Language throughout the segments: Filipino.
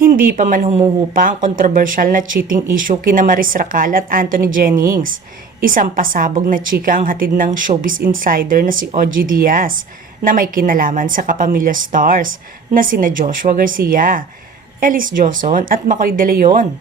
Hindi pa man humuhupa ang kontrobersyal na cheating issue kina Maris Racal at Anthony Jennings. Isang pasabog na chika ang hatid ng showbiz insider na si OG Diaz na may kinalaman sa kapamilya stars na sina Joshua Garcia, Elise Joson at Macoy De Leon.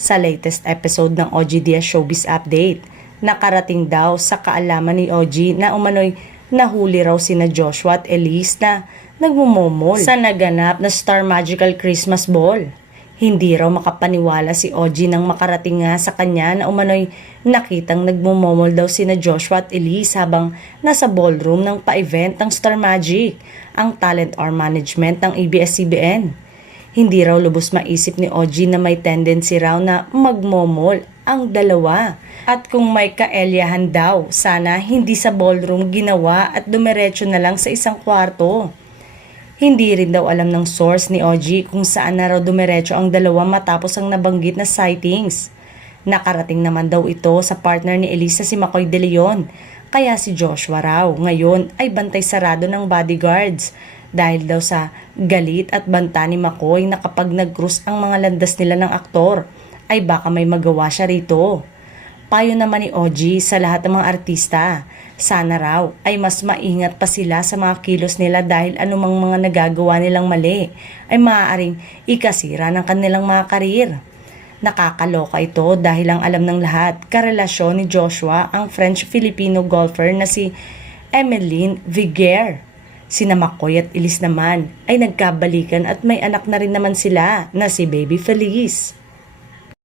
Sa latest episode ng OG Diaz Showbiz Update, nakarating daw sa kaalaman ni OG na umano'y nahuli raw sina Joshua at Elise na nagmumomol sa naganap na Star Magical Christmas Ball. Hindi raw makapaniwala si OG nang makarating nga sa kanya na umano'y nakitang nagmumomol daw sina Joshua at Elise habang nasa ballroom ng pa-event ng Star Magic, ang talent or management ng ABS-CBN. Hindi raw lubos maisip ni OG na may tendency raw na magmomol ang dalawa. At kung may kaelyahan daw, sana hindi sa ballroom ginawa at dumiretso na lang sa isang kwarto. Hindi rin daw alam ng source ni OG kung saan na raw dumiretso ang dalawa matapos ang nabanggit na sightings. Nakarating naman daw ito sa partner ni Elisa si Macoy De Leon, kaya si Joshua raw ngayon ay bantay sarado ng bodyguards dahil daw sa galit at banta ni Macoy na kapag nag-cruise ang mga landas nila ng aktor ay baka may magawa siya rito. Payo naman ni OG sa lahat ng mga artista, sana raw ay mas maingat pa sila sa mga kilos nila dahil anumang mga nagagawa nilang mali ay maaaring ikasira ng kanilang mga karir. Nakakaloka ito dahil ang alam ng lahat, karelasyon ni Joshua ang French-Filipino golfer na si Emeline Viguer. Sina Macoy at Elise naman ay nagkabalikan at may anak na rin naman sila na si Baby Feliz.